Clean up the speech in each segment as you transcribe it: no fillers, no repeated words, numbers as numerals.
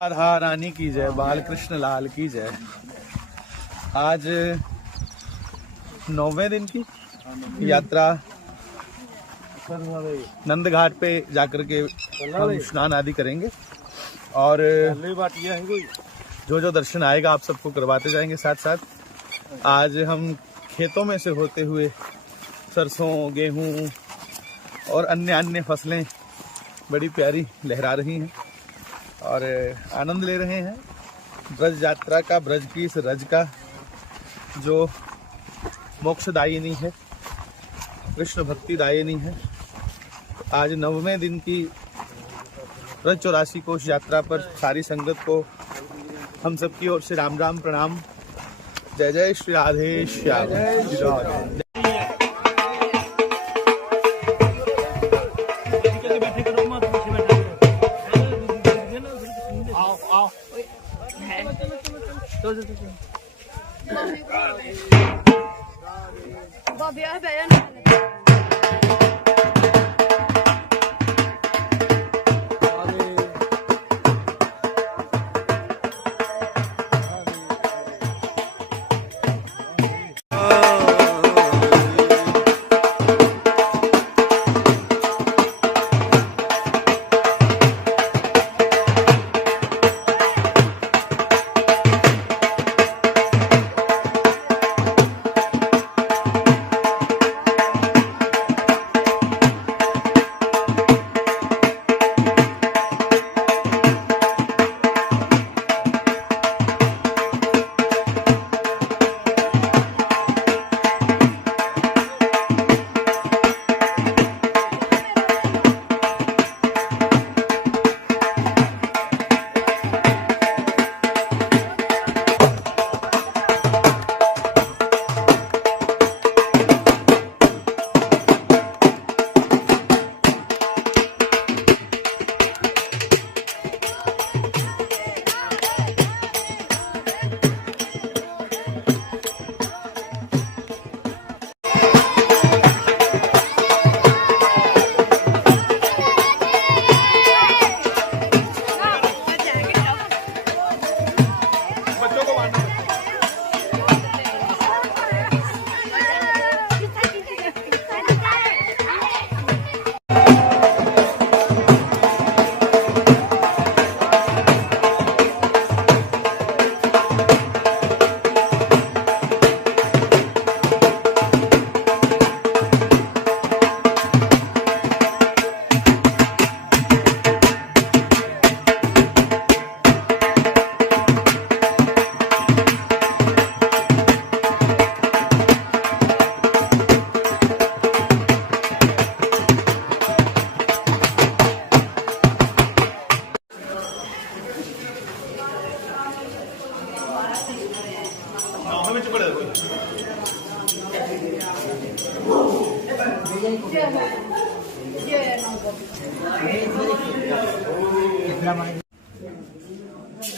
राधा रानी की जय, बाल कृष्ण लाल की जय। आज 9वें दिन की यात्रा नंद घाट पे जाकर के हम स्नान आदि करेंगे और जो जो दर्शन आएगा आप सबको करवाते जाएंगे। साथ साथ आज हम खेतों में से होते हुए सरसों, गेहूं और अन्य अन्य फसलें बड़ी प्यारी लहरा रही हैं और आनंद ले रहे हैं ब्रज यात्रा का, ब्रज की इस रज का जो मोक्षदायिनी है, कृष्ण भक्ति दायिनी है। आज 9वें दिन की ब्रज 84 कोष यात्रा पर सारी संगत को हम सबकी ओर से राम राम प्रणाम। जय जय श्री राधे श्याम।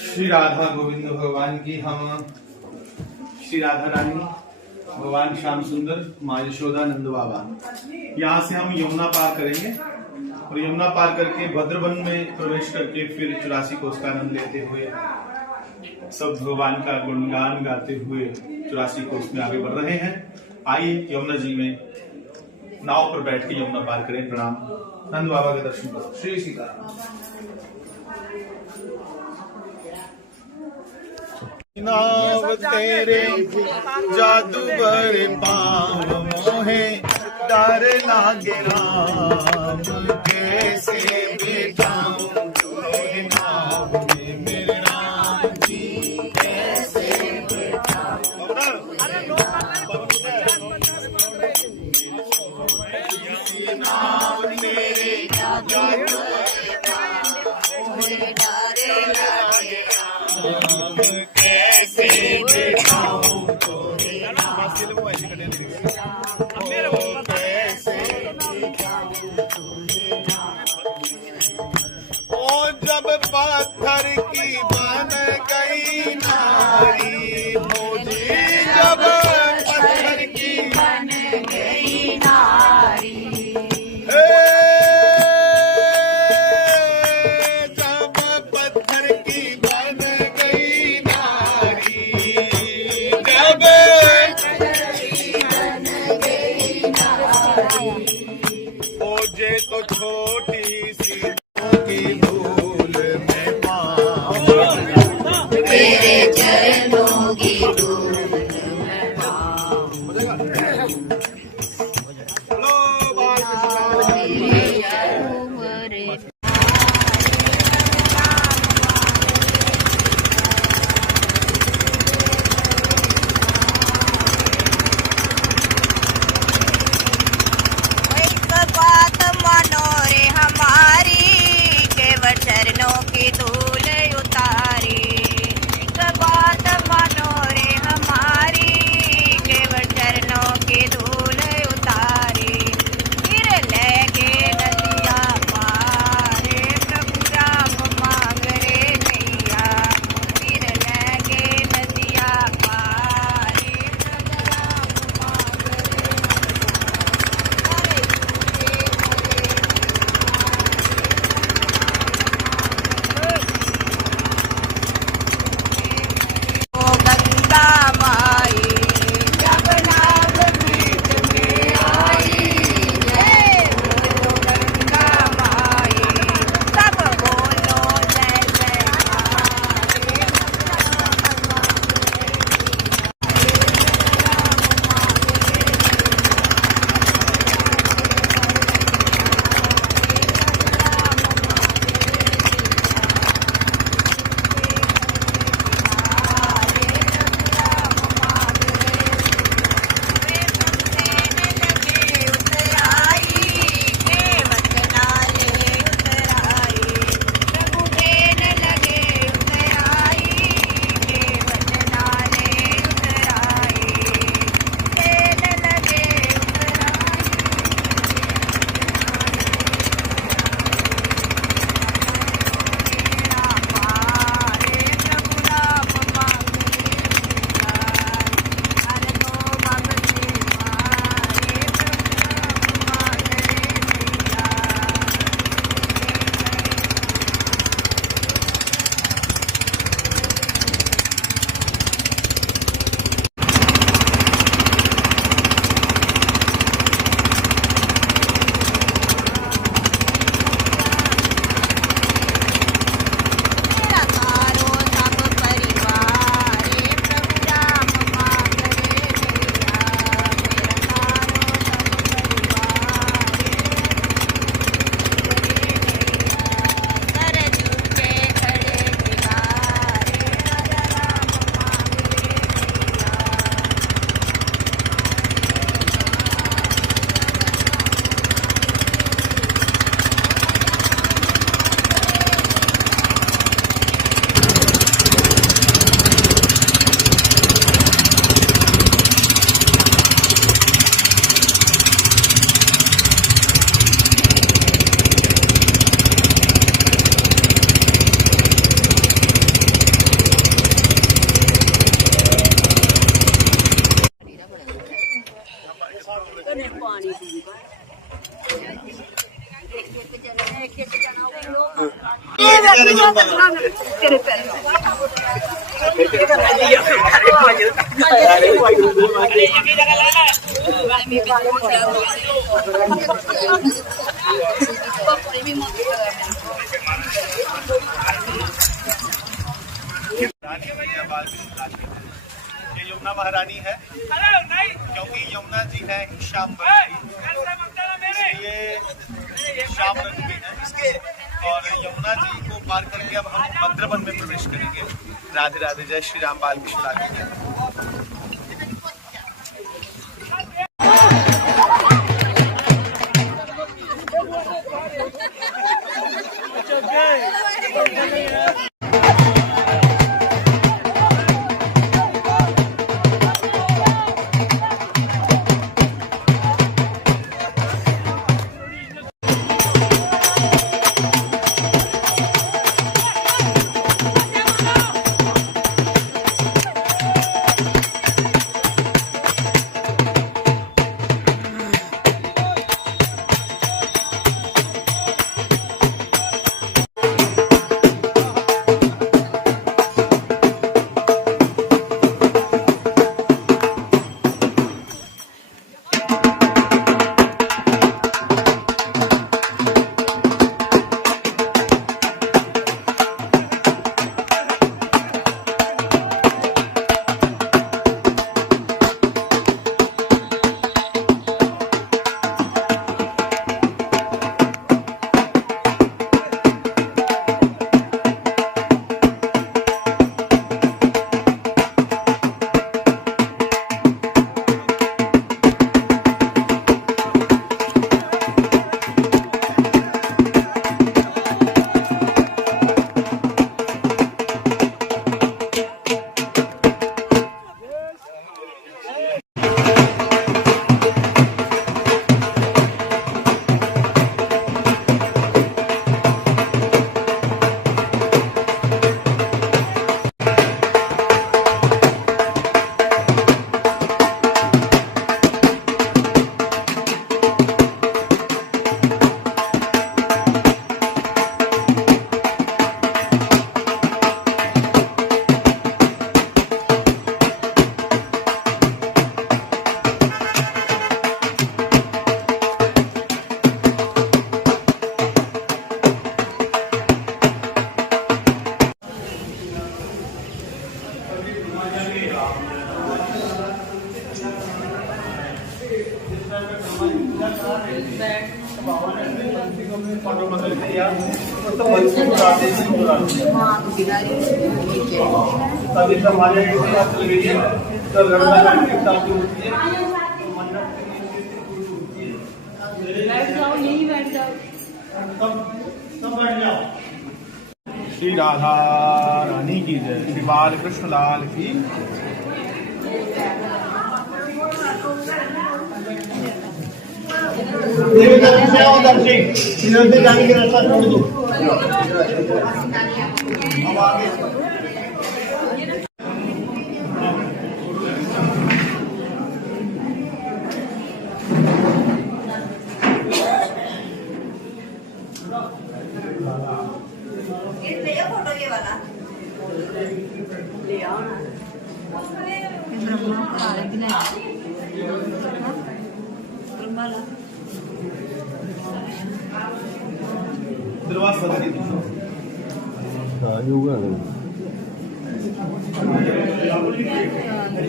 श्री राधा गोविंद भगवान की हम श्री राधा रानी, भगवान श्याम सुंदर, माँ यशोदा, नंद बाबा। यहाँ से हम यमुना पार करेंगे और यमुना पार करके भद्रवन में प्रवेश करके फिर 84 कोस का आनंद लेते हुए सब भगवान का गुणगान गाते हुए 84 कोस में आगे बढ़ रहे हैं। आइए यमुना जी में नाव पर बैठ के यमुना पार करें। प्रणाम। नंद बाबा के दर्शन करो। श्री सीताराम। नाव तेरे जादू भरे पाँव मोहे, डर लागे राम कैसे बिठाऊं तोरे नाव में, मेरे राम जी कैसे बिठाऊं। नाव तेरे जादू भरे पाँव मोहे, डर लागे राम कैसे बिठाऊं तोरे नाव में, कैसे बिठाऊं तोरे नाव में। ओ जब पत्थर की बन गई नारी, मुझे जब पत्थर की बन गई नारी, जब पत्थर की ये यमुना महारानी है, क्योंकि यमुना जी है श्याम रंग की, इसलिए श्याम रंग की है। और यमुना जी को पार करके अब हम भद्रवन में प्रवेश करेंगे। राधे राधे, जय श्री राम, बाल कृष्ण लाल। श्री राधा रानी की जय, श्री बाल कृष्ण लाल की। जाने के रास्ता छोड़ दो।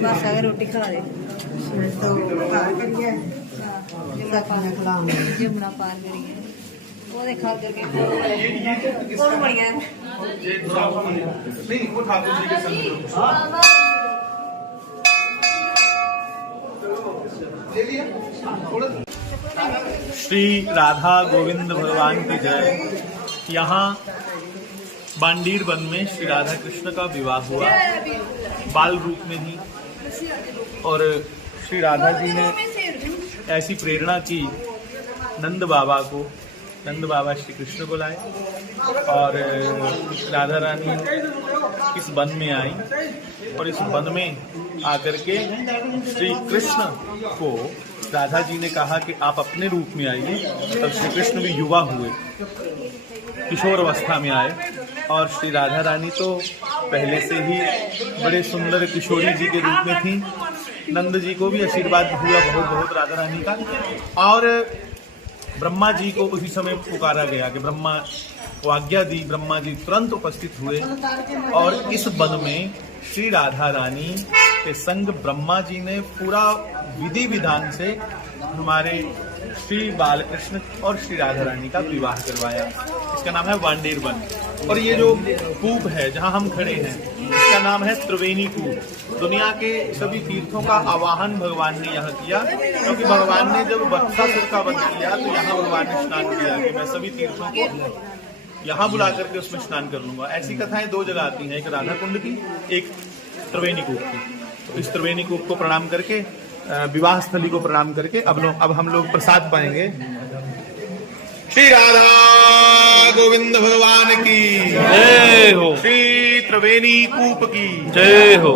बस अगर रोटी खा दे तो जमुना पार करिए वो देखा करके बहुत बढ़िया श्री राधा गोविंद भगवान की जय। यहाँ बांडीर वन में श्री राधा कृष्ण का विवाह हुआ बाल रूप में ही, और श्री राधा जी ने ऐसी प्रेरणा की नंद बाबा को, नंद बाबा श्री कृष्ण को लाए और राधा रानी इस वन में आई और इस वन में आकर के श्री कृष्ण को राधा जी ने कहा कि आप अपने रूप में आइए। तब श्री कृष्ण भी युवा हुए, किशोर अवस्था में आए और श्री राधा रानी तो पहले से ही बड़े सुंदर किशोरी जी के रूप में थी। नंद जी को भी आशीर्वाद हुआ बहुत बहुत राधा रानी का, और ब्रह्मा जी को उसी समय पुकारा गया कि ब्रह्मा को आज्ञा दी। ब्रह्मा जी तुरंत उपस्थित हुए और इस वन में श्री राधा रानी के संग ब्रह्मा जी ने पूरा विधि विधान से हमारे श्री बालकृष्ण और श्री राधा रानी का विवाह करवाया। इसका नाम है वांडेर वन। और ये जो कूप है जहाँ हम खड़े हैं, इसका नाम है त्रिवेणी कूप। दुनिया के सभी तीर्थों का आवाहन भगवान ने यहाँ किया, क्योंकि भगवान ने जब बत्सासुर का वध किया तो यहाँ भगवान ने स्नान किया कि मैं सभी तीर्थों को यहाँ बुला करके उसमें स्नान कर लूंगा। ऐसी कथाएं दो जगह आती हैं, एक राधा कुंड की, एक त्रिवेणी कूप की। तो इस त्रिवेणी कूप को प्रणाम करके, विवाह स्थली को प्रणाम करके अब हम लोग प्रसाद पाएंगे। श्री राधा गोविंद भगवान की जय हो, श्री त्रिवेणी कूप की जय हो।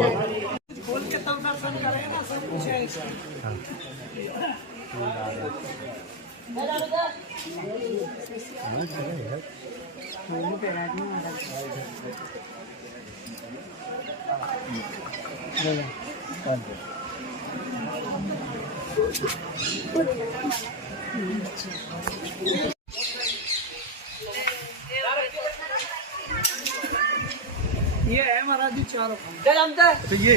ये है महाराज जी चारों तो ये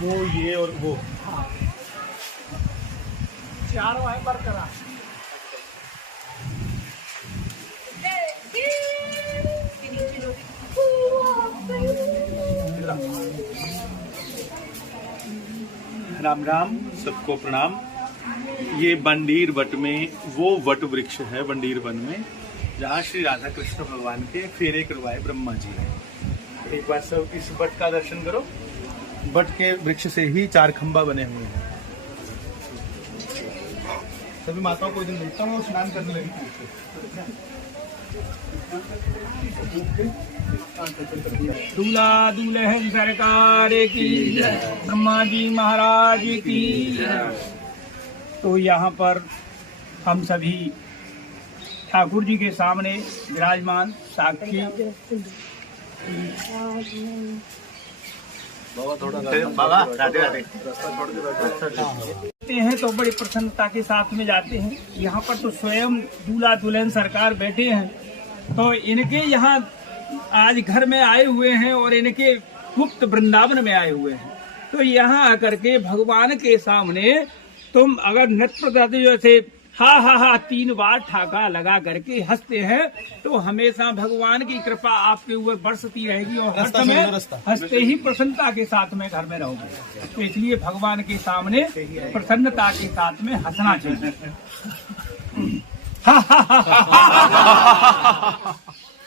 वो ये और वो चारों है बरकरार। राम राम, सबको प्रणाम। ये बंडीर वट में वो वट वृक्ष है, बंडीर वन में, जहाँ श्री राधा कृष्ण भगवान के फेरे करवाए ब्रह्मा जी ने। एक बार सब इस वट का दर्शन करो। वट के वृक्ष से ही 4 खंबा बने हुए हैं। सभी माताओं को दिन देखता हूँ स्नान करने लगी। दूल्हा दुल्हन सरकार की, ब्रह्मा जी महाराज की। तो यहाँ पर हम सभी ठाकुर जी के सामने विराजमान साक्षी बाबा राधे राधे हैं तो बड़ी प्रसन्नता के साथ में जाते हैं। यहाँ पर तो स्वयं दूल्हा दुल्हन सरकार बैठे हैं, तो इनके यहाँ आज घर में आए हुए हैं और इनके गुप्त वृंदावन में आए हुए हैं। तो यहाँ आकर के भगवान के सामने तुम अगर नृत्य प्रदर्शन जैसे हा हा हा 3 बार ठाका लगा करके हंसते हैं, तो हमेशा भगवान की कृपा आपके ऊपर बरसती रहेगी और हर समय हंसते ही प्रसन्नता के साथ में घर में रहोगे। तो इसलिए भगवान के सामने प्रसन्नता के साथ में हंसना चाहिए।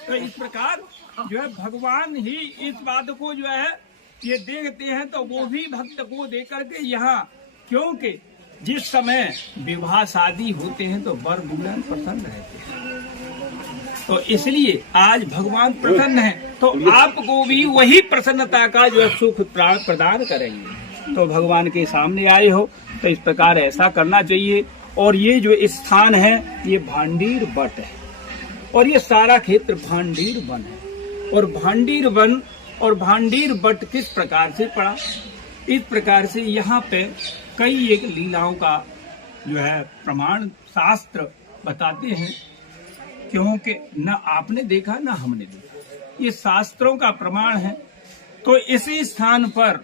तो इस प्रकार जो है भगवान ही इस बात को जो है ये देखते हैं, तो वो भी भक्त को दे करके यहाँ, क्योंकि जिस समय विवाह शादी होते हैं तो वर दुल्हन प्रसन्न रहते हैं। तो इसलिए आज भगवान प्रसन्न है, तो आपको भी वही प्रसन्नता का जो है सुख प्रदान करेंगे। तो भगवान के सामने आए हो तो इस प्रकार ऐसा करना चाहिए। और ये जो स्थान है ये भांडीर वट है, और ये सारा क्षेत्र भांडीर वन है। और भांडीर वन और भांडीर वट किस प्रकार से पड़ा, इस प्रकार से यहाँ पे कई एक लीलाओं का जो है प्रमाण शास्त्र बताते हैं, क्योंकि न आपने देखा न हमने देखा, ये शास्त्रों का प्रमाण है। तो इसी स्थान पर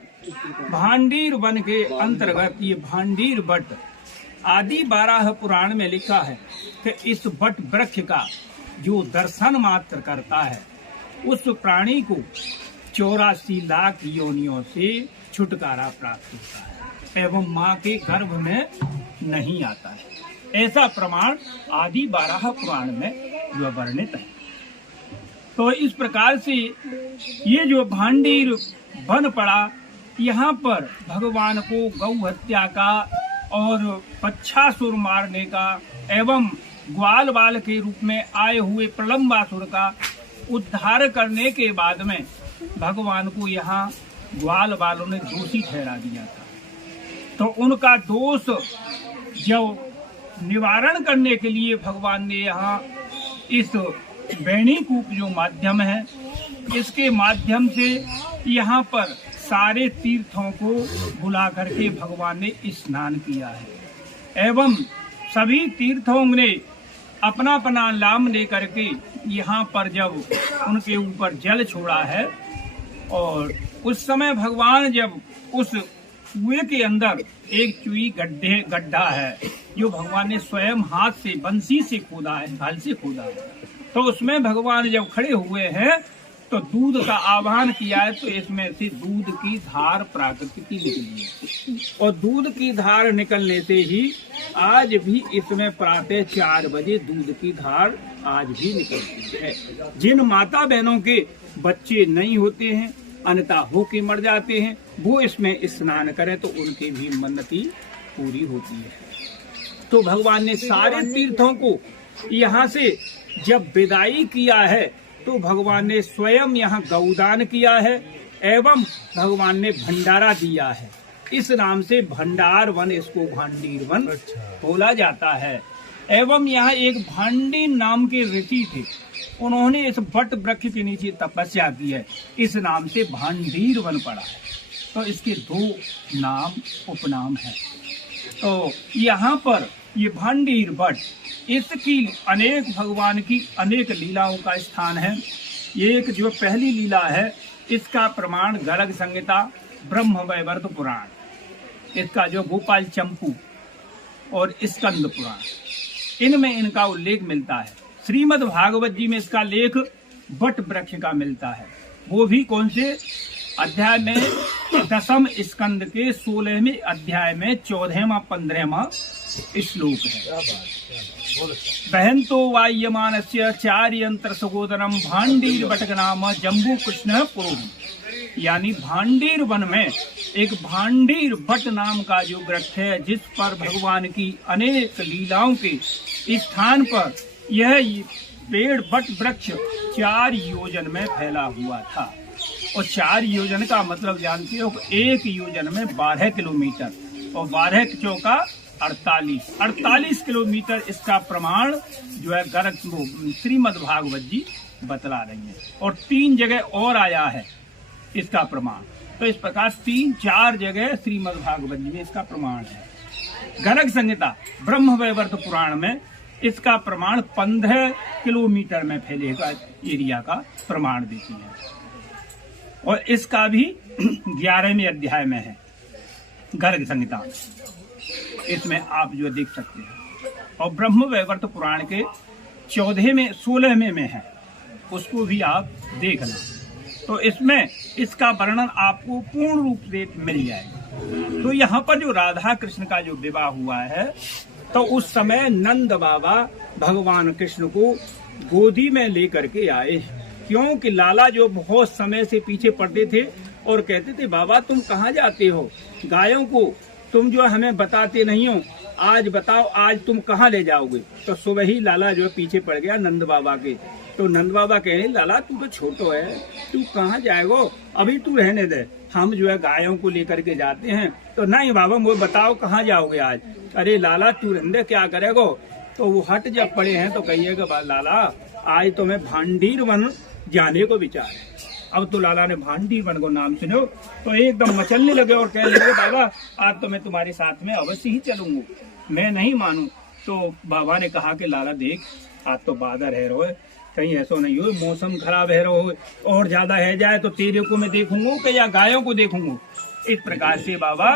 भांडीर वन के अंतर्गत ये भांडीर वट आदि 12 पुराण में लिखा है कि इस वट वृक्ष का जो दर्शन मात्र करता है उस प्राणी को 84 लाख योनियों से छुटकारा प्राप्त होता है एवं माँ के गर्भ में नहीं आता है। ऐसा प्रमाण आदि 12 पुराण में जो वर्णित है। तो इस प्रकार से ये जो भांडीर वन पड़ा, यहाँ पर भगवान को गौ हत्या का और पच्छासुर मारने का एवं ग्वाल बाल के रूप में आए हुए प्रलंबासुर का उद्धार करने के बाद में भगवान को यहाँ ग्वाल बालों ने दोषी ठहरा दिया था। तो उनका दोष जो निवारण करने के लिए भगवान ने यहाँ इस वेणीकूप जो माध्यम है, इसके माध्यम से यहाँ पर सारे तीर्थों को बुला करके भगवान ने स्नान किया है एवं सभी तीर्थों ने अपना अपना नाम लेकर के यहाँ पर जब उनके ऊपर जल छोड़ा है और उस समय भगवान जब उस कुएं के अंदर एक चुई गड्ढा है जो भगवान ने स्वयं हाथ से बंसी से खोदा है, हल से खोदा है, तो उसमें भगवान जब खड़े हुए हैं तो दूध का आह्वान किया है, तो इसमें से दूध की धार प्राकृतिक की निकली है और दूध की धार निकलने से ही आज भी इसमें प्रातः 4 बजे दूध की धार आज भी निकलती है। जिन माता बहनों के बच्चे नहीं होते हैं, अन्यथा होके मर जाते हैं, वो इसमें स्नान करें तो उनकी भी मन्नती पूरी होती है। तो भगवान ने सारे तीर्थों को यहाँ से जब विदाई किया है तो भगवान ने स्वयं यहाँ गौदान किया है एवं भगवान ने भंडारा दिया है। इस नाम से भंडार वन, इसको भांडीर वन बोला जाता है। एवं यहाँ एक भांडी नाम के ऋषि थे, उन्होंने इस वट वृक्ष के नीचे तपस्या की है, इस नाम से भांडीर वन पड़ा है। तो इसके 2 नाम उपनाम है। तो यहाँ पर ये भांडीर वट, इसकी अनेक भगवान की अनेक लीलाओं का स्थान है। एक जो पहली लीला है इसका प्रमाण गर्ग संहिता, ब्रह्म वैवर्त पुराण, इसका जो गोपाल चंपू और स्कंद पुराण, इनमें इनका उल्लेख मिलता है। श्रीमद् भागवत जी में इसका लेख वट वृक्ष का मिलता है, वो भी कौन से अध्याय में, 10वें स्कंद के 16वें अध्याय में 14वां 15वां श्लोक है। बहन तो वायमानस्य चार्यंत्र सगोदरम भांडीर वटक नाम जम्बू कृष्ण पुरोहित, यानी भांडीर वन में एक भांडीर वट नाम का जो वृक्ष है, जिस पर भगवान की अनेक लीलाओं के स्थान पर यह पेड़ वट वृक्ष 4 योजन में फैला हुआ था। और 4 योजन का मतलब जानते हो, 1 योजन में 12 किलोमीटर और 12 चौका 48 किलोमीटर। इसका प्रमाण जो है गर्ग श्रीमद् भागवत जी बतला रही है। और 3 जगह और आया है इसका प्रमाण। तो इस प्रकार 3-4 जगह श्रीमद् भागवत जी में इसका प्रमाण है। गर्ग संहिता ब्रह्म वैवर्त पुराण में इसका प्रमाण 15 किलोमीटर में फैलेगा एरिया का प्रमाण देती है। और इसका भी 11वें अध्याय में है गर्ग संहिता, इसमें आप जो देख सकते हैं। और ब्रह्म वैवर्त पुराण के 14वें 16वें में है, उसको भी आप देखना। तो इसमें इसका वर्णन आपको पूर्ण रूप से मिल जाएगा। तो यहाँ पर जो राधा कृष्ण का जो विवाह हुआ है, तो उस समय नंद बाबा भगवान कृष्ण को गोदी में लेकर के आए, क्योंकि लाला जो बहुत समय से पीछे पड़ते थे और कहते थे, बाबा तुम कहाँ जाते हो, गायों को तुम जो हमें बताते नहीं हो, आज बताओ आज तुम कहाँ ले जाओगे। तो सुबह ही लाला जो पीछे पड़ गया नंद बाबा के। तो नंद बाबा कहे, लाला तू तो छोटो है, तू कहाँ जाएगो, अभी तू रहने दे, हम जो है गायों को लेकर के जाते हैं। तो नहीं बाबा वो बताओ कहाँ जाओगे आज। अरे लाला तू रहने दे, क्या करेगो। तो वो हट जब पड़े हैं तो कहिएगा, लाला आज तो मैं भांडीर वन जाने को विचार है। अब तो लाला ने भांडीर वन को नाम सुनो तो एकदम मचलने लगे और कहने लगे, बाबा आज तो मैं तुम्हारे साथ में अवश्य ही चलूंगा, मैं नहीं मानूं। तो बाबा ने कहा कि लाला देख, आज तो बादल है रो, कहीं ऐसा नहीं हो मौसम खराब है रो, और ज्यादा है जाए तो तेरे को मैं देखूंगा कि या गायों को देखूंगा। इस प्रकार से बाबा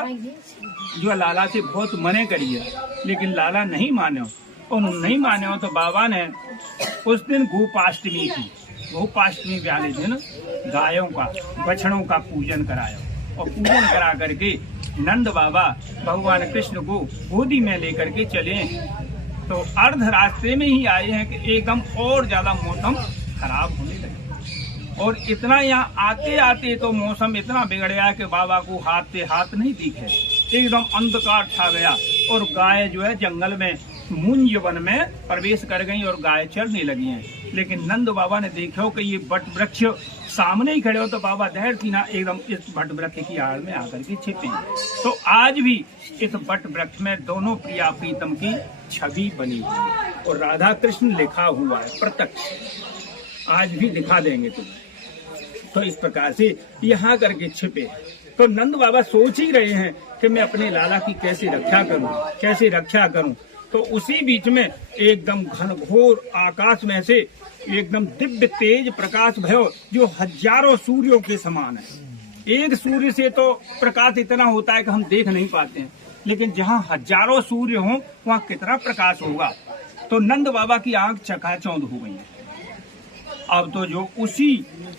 जो लाला से बहुत मने करिए, लेकिन लाला नहीं माने। और नहीं माने हो तो बाबा ने उस दिन गोपाष्टमी थी, गोपाष्टमी वाले दिन गायों का बछड़ों का पूजन कराया। और पूजन करा करके नंद बाबा भगवान कृष्ण को गोदी में लेकर के चले। तो अर्ध रास्ते में ही आए हैं कि एकदम और ज्यादा मौसम खराब होने लगे। और इतना यहाँ आते आते तो मौसम इतना बिगड़ गया कि बाबा को हाथ से हाथ नहीं दिखे, एकदम अंधकार छा गया। और गाय जो है जंगल में मुंज वन में प्रवेश कर गई और गाय चरने लगी हैं। लेकिन नंद बाबा ने देखा कि ये वट वृक्ष सामने ही खड़े हो, तो बाबा दहर थी ना एकदम इस वट वृक्ष की आड़ में आकर के छिपे। तो आज भी इस वट वृक्ष में दोनों प्रिया प्रीतम की छवि बनी हुई है और राधा कृष्ण लिखा हुआ है प्रत्यक्ष। आज भी दिखा देंगे तुम्हें। तो इस प्रकार से यहाँ करके छिपे। तो नंद बाबा सोच ही रहे हैं कि मैं अपने लाला की कैसे रक्षा करूं, कैसे रक्षा करूं। तो उसी बीच में एकदम घनघोर आकाश में से एकदम दिव्य तेज प्रकाश भयो, जो हजारों सूर्यों के समान है। एक सूर्य से तो प्रकाश इतना होता है कि हम देख नहीं पाते हैं, लेकिन जहाँ हजारों सूर्य हों वहाँ कितना प्रकाश होगा। तो नंद बाबा की आंख चकाचौंध हो गई है। अब तो जो उसी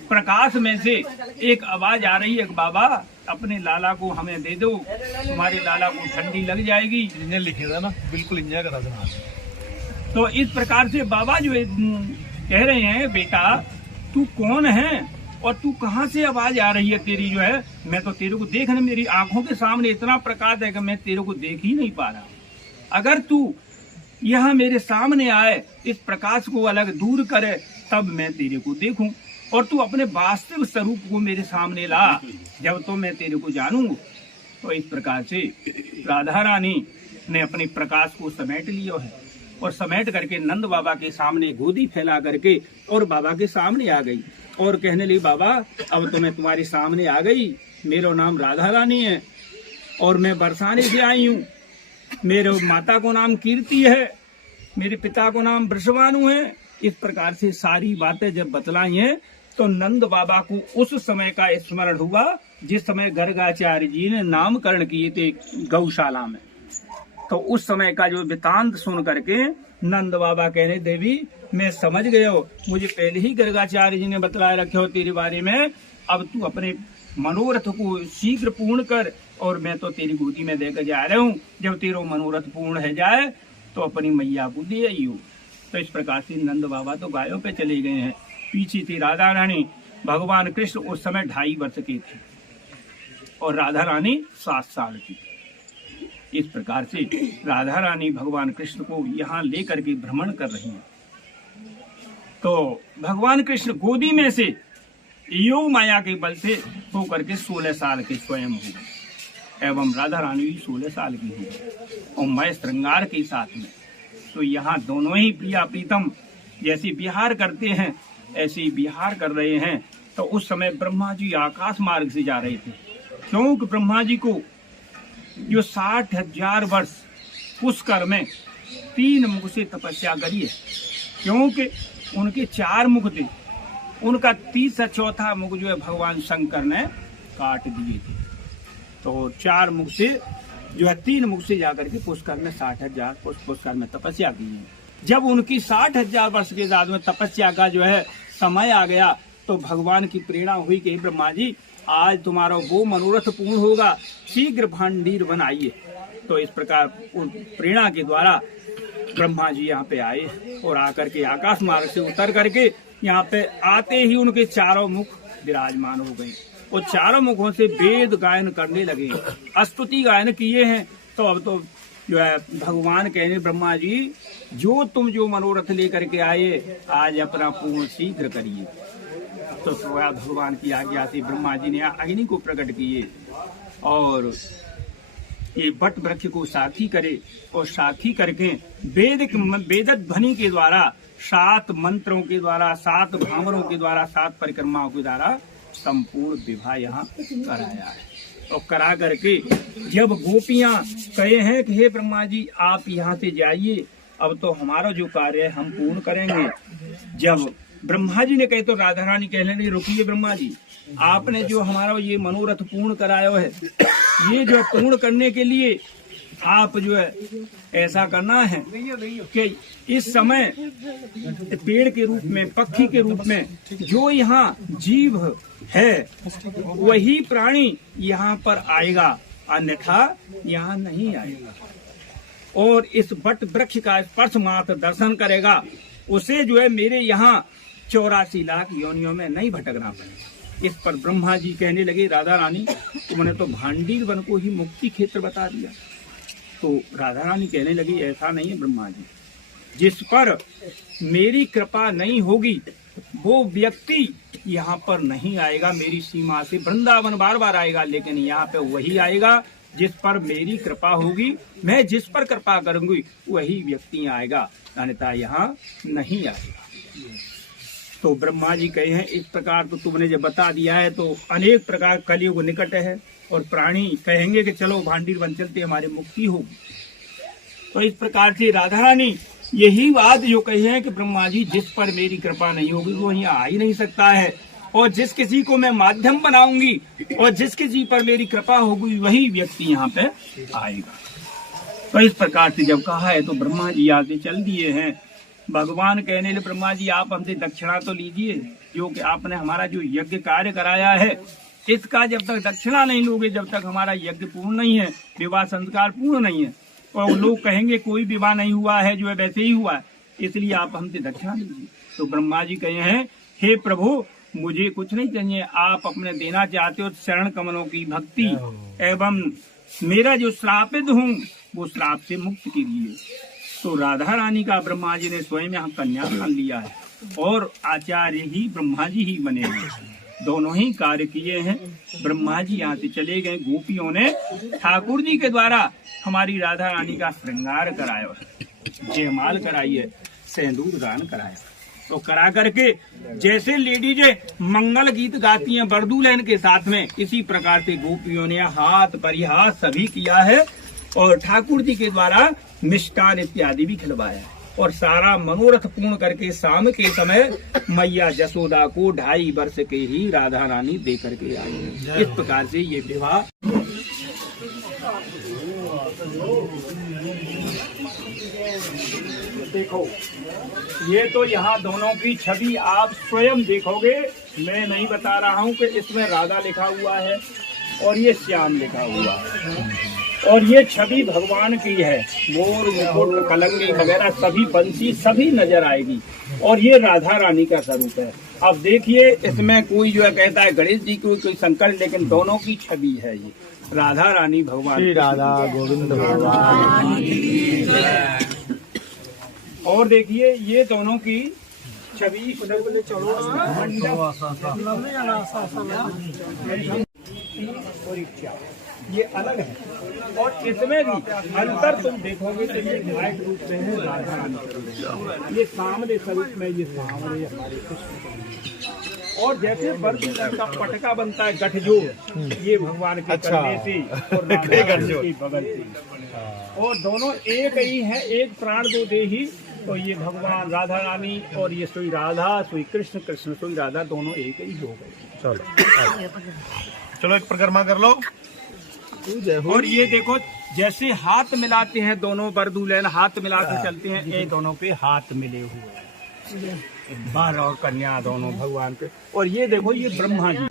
प्रकाश में से एक आवाज आ रही है, बाबा अपने लाला को हमें दे दो, तुम्हारे लाला को ठंडी लग जाएगी। इन्हें लिखे था ना, बिल्कुल इंजन का था। तो इस प्रकार से बाबा जो कह रहे हैं, बेटा तू कौन है और तू कहाँ से आवाज आ रही है तेरी, जो है मैं तो तेरे को देख नहीं, मेरी आंखों के सामने इतना प्रकाश है कि मैं तेरे को देख ही नहीं पा रहा। अगर तू यहाँ मेरे सामने आए, इस प्रकाश को अलग दूर करे, तब मैं तेरे को देखूं, और तू अपने वास्तविक स्वरूप को मेरे सामने ला, जब तो मैं तेरे को जानूं। तो इस प्रकार से राधा रानी ने अपने प्रकाश को समेट लिया है, और समेट करके नंद बाबा के सामने गोदी फैला करके और बाबा के सामने आ गई और कहने लगी, बाबा अब तो मैं तुम्हारे सामने आ गई, मेरा नाम राधा रानी है और मैं बरसाने से आई हूँ। मेरे माता को नाम कीर्ति है, मेरे पिता को नाम वृषभानु है। इस प्रकार से सारी बातें जब बतलाई हैं, तो नंद बाबा को उस समय का स्मरण हुआ जिस समय गर्गाचार्य जी ने नामकरण किए थे गौशाला में। तो उस समय का जो वृतांत सुन करके नंद बाबा कहने, देवी मैं समझ गए हो, मुझे पहले ही गर्गाचार्य जी ने बतलाए रखे हो तेरे बारे में, अब तू अपने मनोरथ को शीघ्र पूर्ण कर, और मैं तो तेरी गोदी में देकर जा रहा हूँ। जब तेरा मनोरथ पूर्ण हो जाए तो अपनी मैया को दे आई हो। तो इस प्रकार से नंद बाबा तो गायों पे चले गए हैं। पीछे थी राधा रानी, भगवान कृष्ण उस समय 2.5 वर्ष के थे और राधा रानी 7 साल की। इस प्रकार से राधा रानी भगवान कृष्ण को यहाँ लेकर के भ्रमण कर रही हैं। तो भगवान कृष्ण गोदी में से योग माया के बल से होकर के 16 साल के स्वयं हुए, एवं राधा रानी भी 16 साल की हुई और मैं श्रृंगार के साथ में। तो यहाँ दोनों ही प्रिया प्रीतम जैसे विहार करते हैं ऐसे ही विहार कर रहे हैं। तो उस समय ब्रह्मा जी आकाश मार्ग से जा रहे थे, क्योंकि ब्रह्मा जी को जो 60,000 वर्ष पुष्कर में 3 मुख से तपस्या करी है, क्योंकि उनके 4 मुख थे, उनका 3 चौथा मुख जो है भगवान शंकर ने काट दिए थे। तो 4 मुख से जो है 3 मुख से जाकर के पुष्कर में 60,000 पुष्कर में तपस्या की है। जब उनकी 60,000 वर्ष के बाद में तपस्या का जो है समय आ गया, तो भगवान की प्रेरणा हुई कि ब्रह्मा जी आज तुम्हारा वो मनोरथ पूर्ण होगा, शीघ्र भांडीर बनाइए। तो इस प्रकार प्रेरणा के द्वारा ब्रह्मा जी यहाँ पे आए और आकर के आकाश मार्ग से उतर करके यहाँ पे आते ही उनके 4 मुख विराजमान हो गए और 4 मुखों से वेद गायन करने लगे, स्तुति गायन किए हैं। तो अब तो जो है भगवान कहने, ब्रह्मा जी जो तुम जो मनोरथ लेकर के आए आज अपना पूर्ण शीघ्र करिए। तो भगवान की आज्ञा से ब्रह्मा जी ने अग्नि को प्रकट किए और ये वट वृक्ष को साथी करे और साथी करके वेद ध्वनि के द्वारा 7 मंत्रों के द्वारा 7 भामरों के द्वारा 7 परिक्रमाओं के द्वारा संपूर्ण विवाह यहाँ कराया है। और करा करके जब गोपियां कहे हैं कि हे ब्रह्मा जी आप यहाँ से जाइए, अब तो हमारा जो कार्य है हम पूर्ण करेंगे। जब ब्रह्मा जी ने कहे तो राधा रानी कहने लगी, रुकिए ब्रह्मा जी, आपने जो हमारा ये मनोरथ पूर्ण कराया है, ये जो पूर्ण करने के लिए आप जो है ऐसा करना है कि इस समय पेड़ के रूप में, पक्षी के रूप में जो यहाँ जीव है वही प्राणी यहाँ पर आएगा, अन्यथा यहाँ नहीं आएगा। और इस वट वृक्ष का स्पर्श मात्र दर्शन करेगा, उसे जो है मेरे यहाँ 84 लाख योनियों में नहीं भटकना पड़ेगा। इस पर ब्रह्मा जी कहने लगे, राधा रानी तुमने तो भांडीर वन को ही मुक्ति क्षेत्र बता दिया। तो राधा रानी कहने लगी, ऐसा नहीं है ब्रह्मा जी, जिस पर मेरी कृपा नहीं होगी वो व्यक्ति यहाँ पर नहीं आएगा, मेरी सीमा से वृंदावन बार बार आएगा, लेकिन यहाँ पे वही आएगा जिस पर मेरी कृपा होगी। मैं जिस पर कृपा करूंगी वही व्यक्ति आएगा, अन्यथा यहाँ नहीं आएगा। तो ब्रह्मा जी कहे हैं इस प्रकार तो तुमने जब बता दिया है तो अनेक प्रकार कलयुग निकट है और प्राणी कहेंगे कि चलो भांडीर बन चलते हमारी मुक्ति होगी। तो इस प्रकार से राधा रानी यही बात जो कही है कि ब्रह्मा जी जिस पर मेरी कृपा नहीं होगी वो यहाँ आ ही नहीं सकता है, और जिस किसी को मैं माध्यम बनाऊंगी और जिस किसी पर मेरी कृपा होगी वही व्यक्ति यहाँ पे आएगा। तो इस प्रकार से जब कहा है तो ब्रह्मा जी आगे चल दिए हैं। भगवान कहने लगे ब्रह्मा जी आप हमसे दक्षिणा तो लीजिए, जो कि आपने हमारा जो यज्ञ कार्य कराया है इसका जब तक दक्षिणा नहीं लोगे, जब तक हमारा यज्ञ पूर्ण नहीं है, विवाह संस्कार पूर्ण नहीं है, और लोग कहेंगे कोई विवाह नहीं हुआ है, जो है वैसे ही हुआ है, इसलिए आप हमसे दक्षिणा लीजिए। तो ब्रह्मा जी कहे हैं हे प्रभु मुझे कुछ नहीं चाहिए, आप अपने देना चाहते हो शरण कमलों की भक्ति एवं मेरा जो श्रापित हूँ वो श्राप से मुक्त कीजिए। तो राधा रानी का ब्रह्मा जी ने स्वयं यहाँ कन्या मान लिया है और आचार्य ही ब्रह्मा जी ही बने हैं, दोनों ही कार्य किए हैं। ब्रह्मा जी यहाँ से चले गए, गोपियों ने ठाकुर जी के द्वारा हमारी राधा रानी का श्रृंगार कराया, जयमाल कराई है, सिंदूर दान कराया। तो करा करके जैसे लेडीज मंगल गीत गाती हैं बरदुल्हन के साथ में, इसी प्रकार से गोपियों ने हाथ परिहास सभी किया है और ठाकुर जी के द्वारा मिष्टान इत्यादि भी खिलवाया है, और सारा मनोरथ पूर्ण करके शाम के समय मैया जसोदा को 2.5 वर्ष के ही राधा रानी दे करके आई। इस प्रकार से ये विवाह देखो, ये तो यहाँ दोनों की छवि आप स्वयं देखोगे, मैं नहीं बता रहा हूँ कि इसमें राधा लिखा हुआ है और ये श्याम लिखा हुआ है, और ये छवि भगवान की है, मोर मुकुट कलंगी वगैरह सभी बंसी सभी नजर आएगी, और ये राधा रानी का स्वरूप है। अब देखिए इसमें कोई जो है कहता है गणेश जी की कोई शंकर, लेकिन दोनों की छवि है ये राधा रानी भगवान श्री राधा गोविंद भगवान। और देखिए ये दोनों की छवि ये अलग है, और इसमें भी अंतर तुम देखोगे तो ये व्हाइट रूप में है राधा रानी, ये सामने स्वरूप में ये सामने हमारे कृष्ण, और जैसे वर्धमान का पटका बनता है गठजोड़, ये भगवान के कंधे से और राधा रानी के बगल से, और दोनों एक ही है, एक प्राण दो देही। तो ये भगवान राधा रानी और ये सोई राधा सोई कृष्ण, कृष्ण सोई राधा, दोनों एक ही हो गए। चलो एक परिक्रमा कर लो। और ये देखो जैसे हाथ मिलाते हैं दोनों बरदुल्हन हाथ मिलाते चलते हैं, ये दोनों पे हाथ मिले हुए हैं, वर और कन्या दोनों भगवान के। और ये देखो ये ब्रह्मा जी,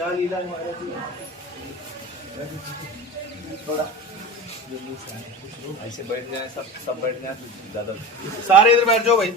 क्या लीला है हमारे थोड़ा ऐसे बैठ जाए, सब बैठ जाए ज्यादा। सारे इधर बैठ जाओ भाई।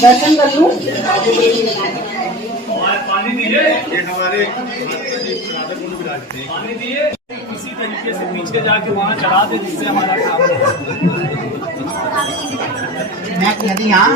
दर्शन कर लूं। पानी दीजिए, ये हमारे पानी दिए, इसी तरीके से पीछ के जाके वहाँ चढ़ा दे, जिससे हमारा काम यदि यहाँ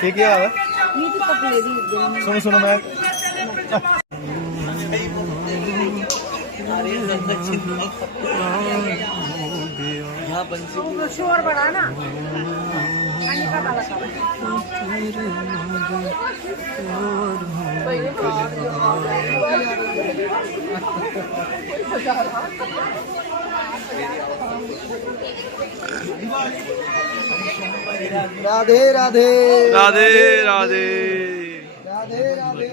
ठीक है। सुनो सुनो मैं शोर बढ़ा ना। राधे राधे राधे राधे। राधे राधे।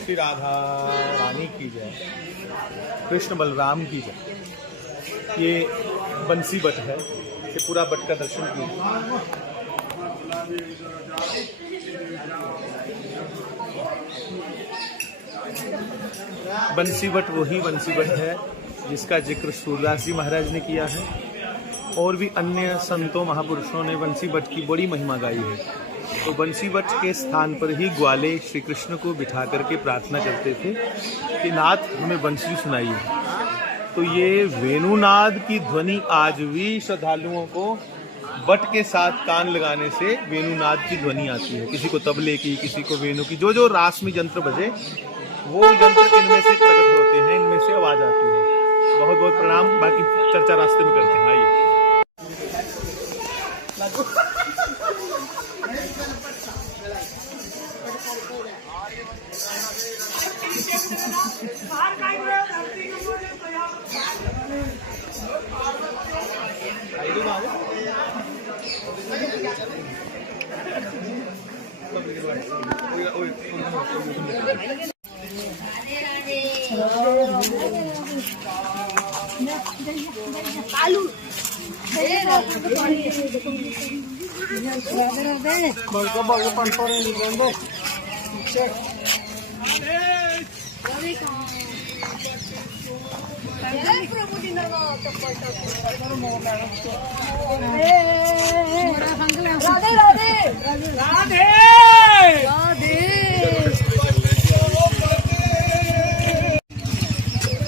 श्री राधा रानी की जय, कृष्ण बलराम की जय। ये बंसी बट है, ये पूरा बट का दर्शन कीजिए। बंसी बट वही बंसी बट है जिसका जिक्र सूरदास जी महाराज ने किया है, और भी अन्य संतों महापुरुषों ने बंसी बट की बड़ी महिमा गाई है। तो बंसी बट के स्थान पर ही ग्वाले श्री कृष्ण को बिठा करके प्रार्थना करते थे कि नाथ हमें बंसी सुनाइए। तो ये वेणुनाद की ध्वनि आज भी श्रद्धालुओं को बट के साथ कान लगाने से वेणुनाद की ध्वनि आती है। किसी को तबले की, किसी को वेणु की, जो जो रास में यंत्र बजे वो यंत्र इनमें से प्रकट होते हैं, इनमें से आवाज आती है। बहुत बहुत प्रणाम। बाकी चर्चा रास्ते में करते हैं। आइए। आलू राधे राधे राधे राधे।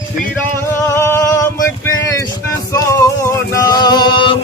श्री राम कृष्ण सो नाम,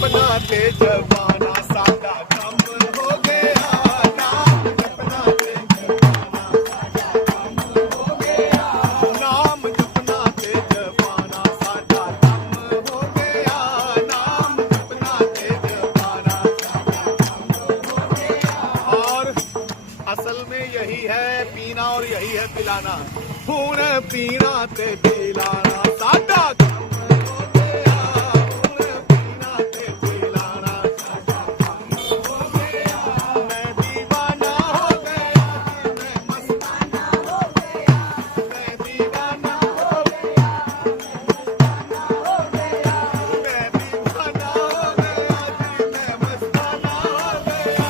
जपना ते जवाना साडा कम हो गया, नाम जपना ते जवाना साडा कम हो गया, नाम जपना ते जवाना साडा कम हो गया, नाम जपना ते जवाना साडा कम हो गया। और असल में यही है पीना और यही है पिलाना, खून पीना ते पिलाना साडा कम हो गया, खून पीना ते पिलाना साडा कम हो गया। मैं दीवाना हो गया, मैं मस्ताना हो गया, मैं दीवाना हो गया, मैं मस्ताना हो गया, मैं दीवाना हो गया, मैं मस्ताना हो गया,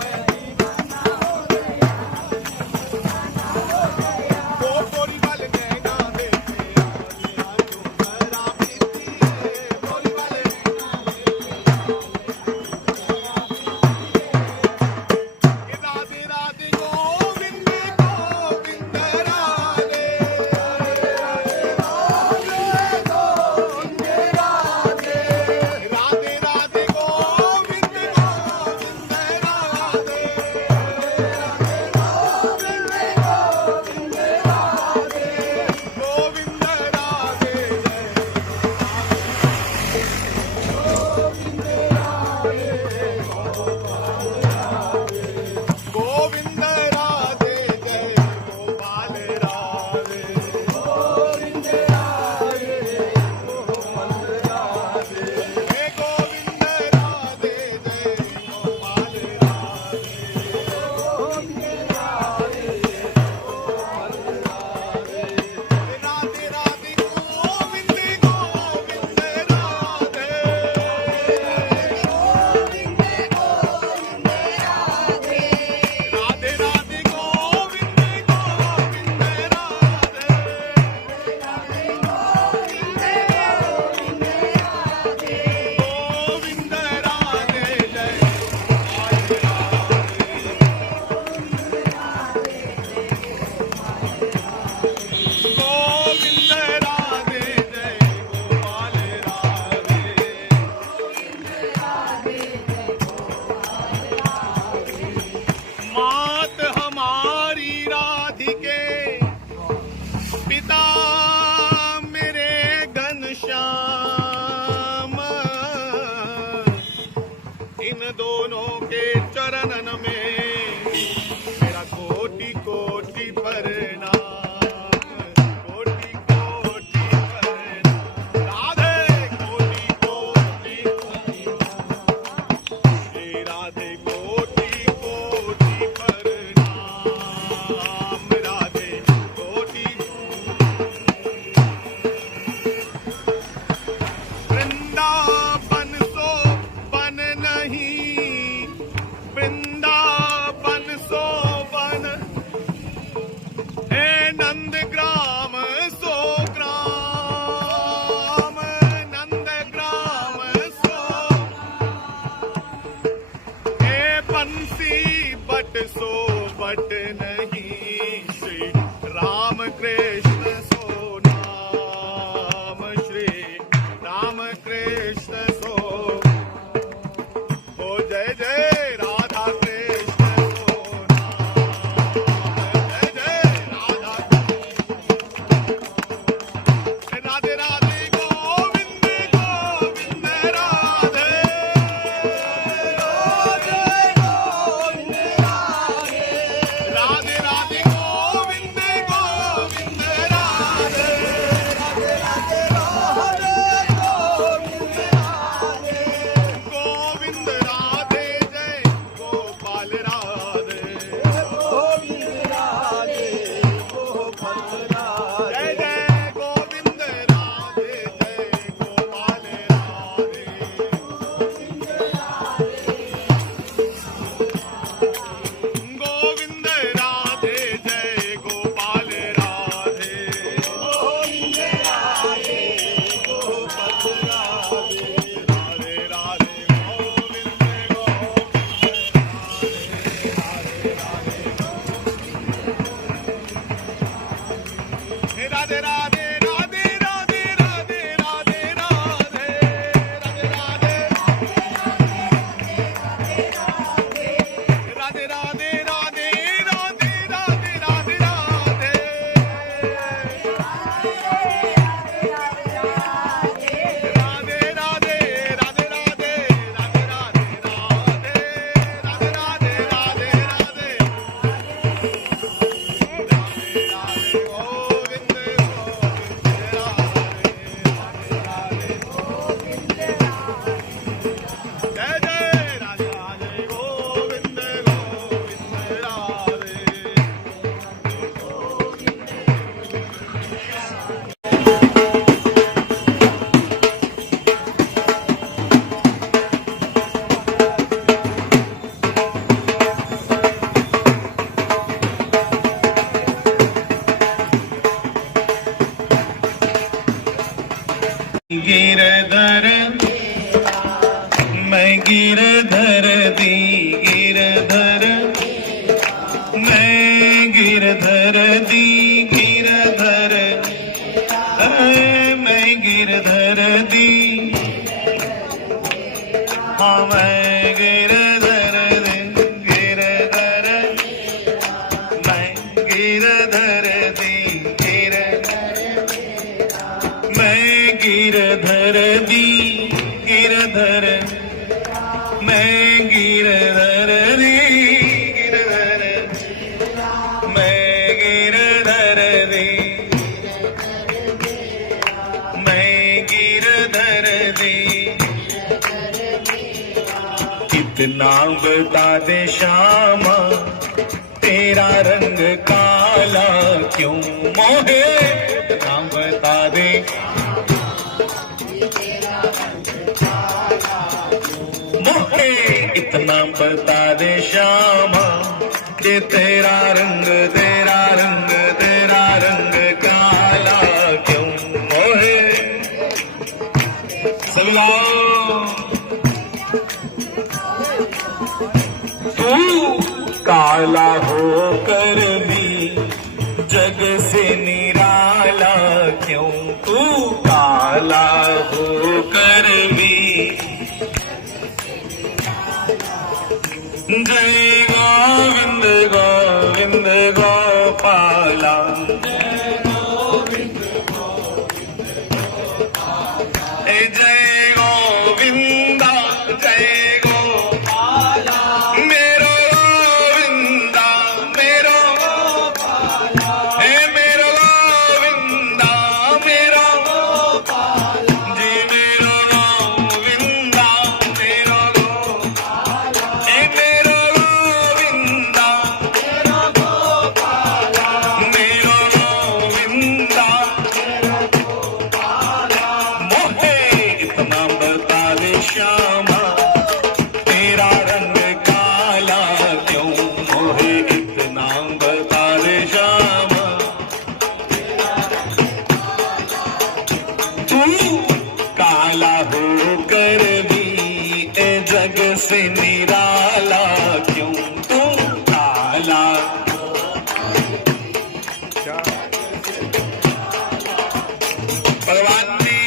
मैं दीवाना हो गया, वो गोरी वाले नैना देखे आज जो जरा पीती है, गोरी वाले नैना देखे राधे राधे गोविंद गोविंद राधे, राधे गोविंद राधे, राधे राधे गोविंद गोविंद राधे, गोविंद राधे गोविंद राधे जय गोपाल राधे, गोविंद राधे गोपाल राधे, हे गोविंद राधे जय गोपाल राधे, गोविंद राधे गोपाल राधे, राधे राधे गोविंद गोविंद राधे, राधे राधे गोविंद गोविंद राधे, गोविंद राधे जय गोविंद राधे जय गोपाल राधे। मात हमारी राधिके, पिता मेरे घनश्याम, इन दोनों के चरणन में मेरा कोटि कोटि प्रणाम, कोटि कोटि प्रणाम, राधे कोटि कोटि प्रणाम, हे राधे कोटि कोटि प्रणाम, राधे कोटि। वृंदावन सो बन नहीं, वृंदावन सो बन, हे नंदग्राम सो ग्राम, नंदग्राम सो, हे बंसी बट सो बट नहीं, श्री राम कृष्ण सो नाम, श्री राम कृष्ण सो, ओ जय जय राधा कृष्ण सो नाम, जय जय राधा, राधे राधे गोविंद गोविंद राधे, राधे गोविंद राधे, राधे राधे इतना बता दे श्यामा तेरा रंग काला क्यों मोहे, इतना बता दे मोहे, इतना बता दे श्यामा कि तेरा रंग काला क्यों मोहे। सभी गाओ। तू काला होकर भी जग से निराला क्यों, तू काला होकर भी जय गोविंद गोविंद गोपाला, जय गोविंदा जय गोपाला, मेरो गोविंदा मेरो गोपाला, हे मेरो गोविंदा मेरो गोपाला, जी मेरो गोविंदा मेरो गोपाला, हे मेरो गोविंदा मेरो गोपाला, मेरो गोविंदा मेरो गोपाला। मोहे इतना बता दे श्यामा तेरा रंग काला क्यों, मोहे इतना बता दे श्यामा तू काला होकर भी ए जग से निराला क्यों, तू काला। भगवान ने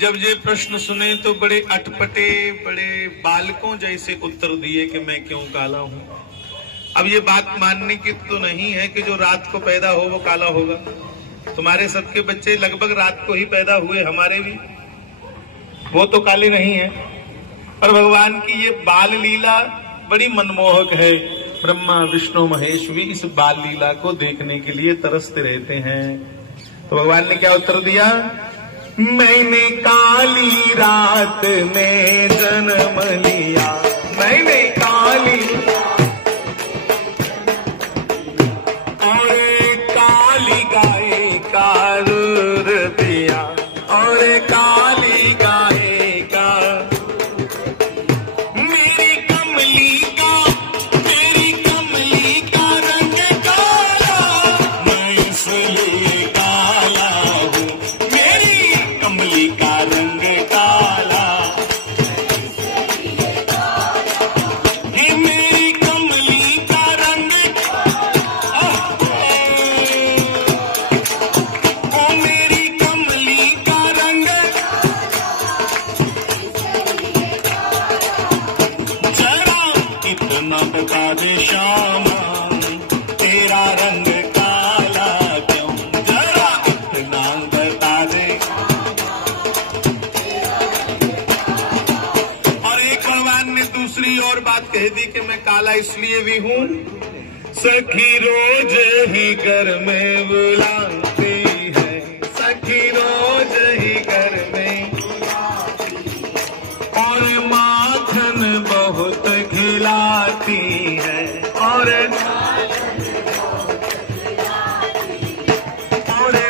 जब ये प्रश्न सुने तो बड़े अटपटे बड़े बालकों जैसे उत्तर दिए कि मैं क्यों काला हूं। अब ये बात मानने की तो नहीं है कि जो रात को पैदा हो वो काला होगा। तुम्हारे सबके बच्चे लगभग रात को ही पैदा हुए, हमारे भी, वो तो काले नहीं है। पर भगवान की ये बाल लीला बड़ी मनमोहक है। ब्रह्मा विष्णु महेश भी इस बाल लीला को देखने के लिए तरसते रहते हैं। तो भगवान ने क्या उत्तर दिया, मैंने काली रात में जन्म लिया, मैंने काली और काली गाय का दूध पिया, और काली गाय का मेरी कमली का रंग काला, मैं इसलिए काला हूँ, मेरी कमली का रंग काला, ये मेरी कमली का रंग, ओ मेरी कमली का रंग, जरा इतना बता दे श्यामा तेरा रंग काला क्यों, जरा इतना बता दे। और एक भगवान ने दूसरी और बात कह दी कि मैं काला इसलिए भी हूँ, सखी रोज ही घर में बुलाती है, सखी रोज ही घर में, और माखन बहुत खिलाती है, और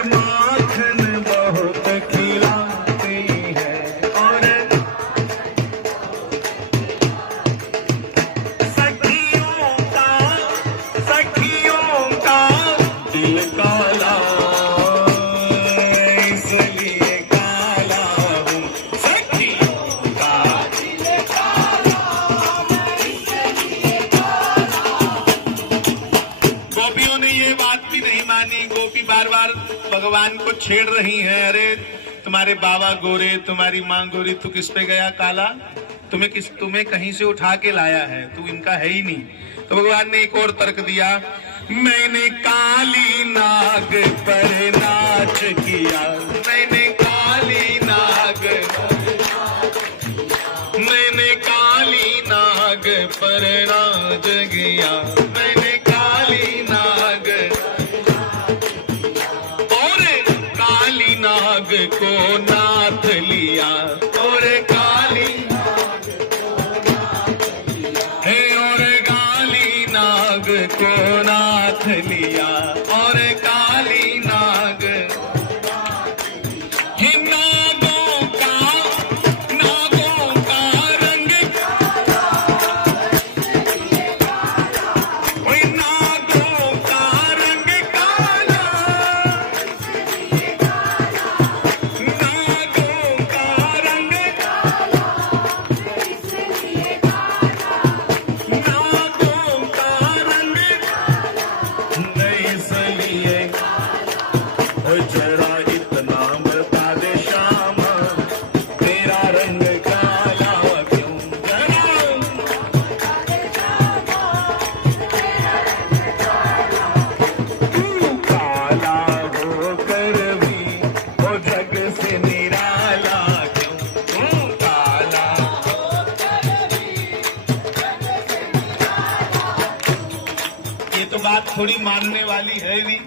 माखन बहुत खिलाती है, और सखियों का दिल काला, इसलिए काला हूँ, सखियों का गोपियों ने ये बात भी नहीं मानी। गोपी बार बार भगवान को छेड़ रही हैं, अरे तुम्हारे बाबा गोरे, तुम्हारी माँ गोरी, तू किस पे गया काला, तुम्हें कहीं से उठा के लाया है, तू इनका है ही नहीं। तो भगवान ने एक और तर्क दिया, मैंने काली नाग पर नाच किया, मैंने काली नाग पर नाच किया, मैंने काली नाग, और काली नाग को नाथ लिया, और काली को नाथ लिया और काली नाग हे नागों का रंग ओए नागों का रंग काला नागों का रंग इसलिए जरा इतना बता दे श्याम तेरा रंग काला क्यों तू काला होकर भी वो जग से निराला क्यों तू काला ये तो बात थोड़ी मानने वाली है भी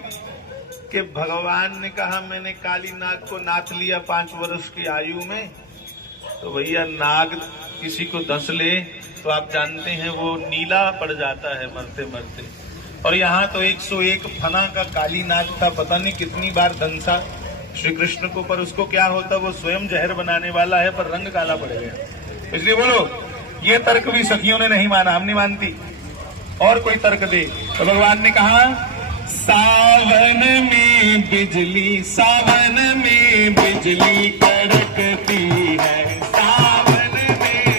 कि भगवान ने कहा मैंने काली नाग को नाथ लिया 5 वर्ष की आयु में, तो भैया नाग किसी को डस ले तो आप जानते हैं वो नीला पड़ जाता है मरते मरते। और यहाँ तो 101 फना का काली नाग था, पता नहीं कितनी बार दंसा श्री कृष्ण को, पर उसको क्या होता वो स्वयं जहर बनाने वाला है पर रंग काला पड़ गया। इसलिए बोलो ये तर्क भी सखियों ने नहीं माना, हम नहीं मानती, और कोई तर्क दे। तो भगवान ने कहा सावन में बिजली कड़कती है, सावन में